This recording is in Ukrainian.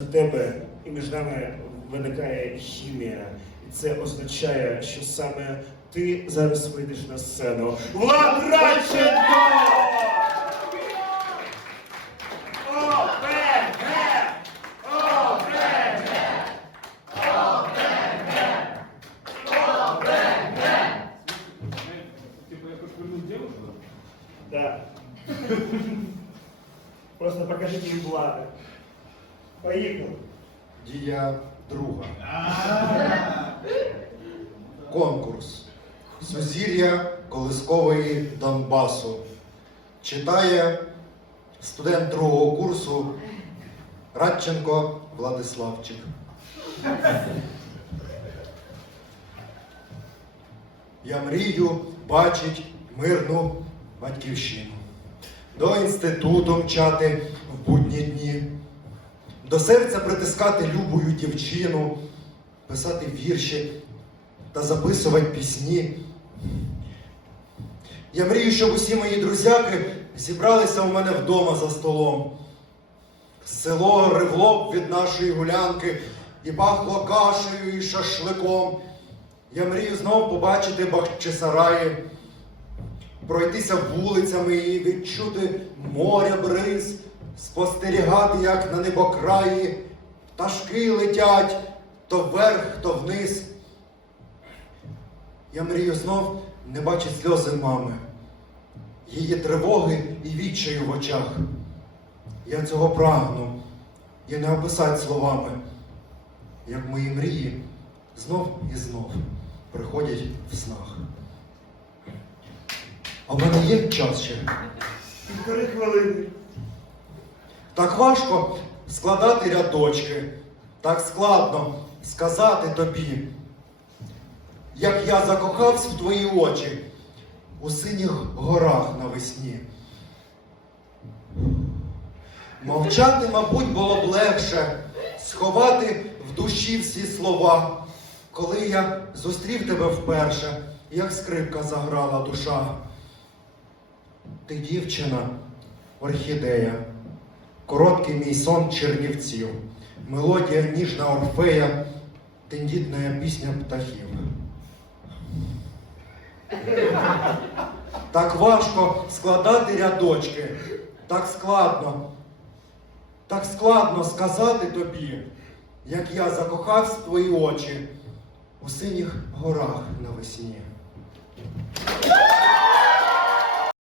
до тебе і між нами виникає хімія. І це означає, що саме ти зараз вийдеш на сцену. Влад Радченко! Девушку? Да. Просто покажите им Влада. Поїхали. Дія друга. Конкурс. Сузір'я Колискової Донбасу. Читає студент другого курсу Радченко Владиславчик. Я мрію бачить мирну батьківщину. До інституту мчати в будні дні. До серця притискати любую дівчину, писати вірші та записувати пісні. Я мрію, щоб усі мої друзяки зібралися у мене вдома за столом. Село ревло від нашої гулянки і пахло кашею і шашликом. Я мрію знов побачити Бахчисараї, пройтися вулицями і відчути моря бриз, спостерігати, як на небокраї пташки летять то вверх, то вниз. Я мрію знов не бачити сльози мами, її тривоги і відчаю в очах. Я цього прагну і не описати словами, як мої мрії знов і знов приходять в снах. А в мене є час ще. Півтори хвилини. Так важко складати рядочки, так складно сказати тобі, як я закохався в твої очі у синіх горах навесні. Мовчати, мабуть, було б легше сховати в душі всі слова, коли я зустрів тебе вперше, як скрипка заграла душа. Ти дівчина, орхідея, короткий мій сон чернівців, мелодія ніжна орфея, тендітна пісня птахів. Так важко складати рядочки, так складно, так складно сказати тобі, як я закохався в твої очі у синіх горах навесні.